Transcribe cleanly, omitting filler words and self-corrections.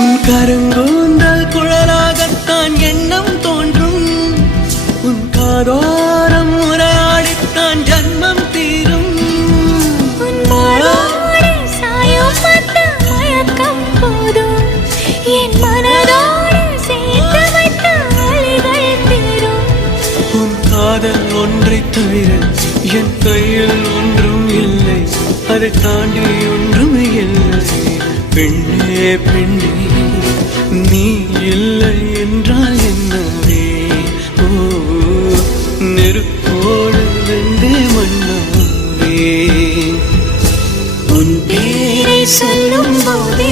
உன் கருங்கூந்தல் குழலாகத்தான் எண்ணம் தோன்றும். உன் காதோரம் உரையாடித்தான் ஜன்மம் தீரும். உன் மாறோடு சாயம் பார்த்த மயக்கம் போதும். என் மனதோடு சேர்த்து வைத்த வழிகள் தீரும். உன் காதல் ஒன்றை தவிர என் கையில் ஒன்றும் இல்லை. அதை தாண்டி ஒன்றும் இல்லை. பெண்ணே பெண்ணே நீ இல்லை என்றால் என்னவே? ஓ நெருப்போடு வெந்தே மண்ணாவே. உன் பேரை சொல்லும் போதே